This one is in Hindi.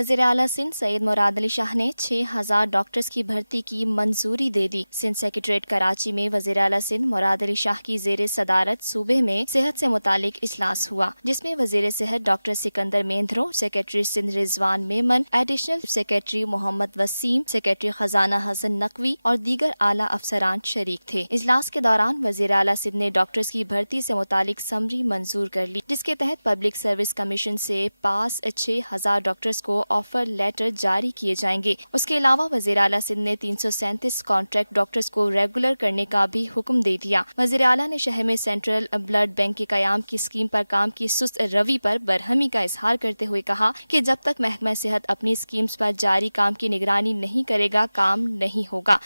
वज़ीर आला सिंध सैयद मुराद अली शाह ने 6000 डॉक्टर्स की भर्ती की मंजूरी दे दी। सिंध सेक्रेटरीट कराची में वज़ीर आला सिंध मुराद अली शाह की ज़ेरे सदारत सूबे में सेहत से मुतालिक इजलास हुआ, जिसमें वज़ीर सेहत doctor Sikandar Mendhro, secretary Sindh Rizwan Memon, additional secretary Mohammad Wasim, secretary खजाना हसन नकवी और दीगर आला अफसरान शरीक थे। इजलास के दौरान वज़ीर आला सिंध ने डॉक्टर्स की भर्ती से मुतालिक समरी मंजूर कर ली, जिसके तहत पब्लिक सर्विस कमीशन से पास 6000 डॉक्टर्स को ऑफर लेटर जारी किए जाएंगे। उसके अलावा वज़ीर आला सिंध ने 337 कॉन्ट्रैक्ट डॉक्टर्स को रेगुलर करने का भी हुक्म दे दिया। वज़ीर आला ने शहर में सेंट्रल ब्लड बैंक के कयाम की स्कीम पर काम की सुस्त रवि पर बरहमी का इजहार करते हुए कहा कि जब तक महकमा सेहत अपनी स्कीम्स पर जारी काम की निगरानी नहीं करेगा, काम नहीं होगा।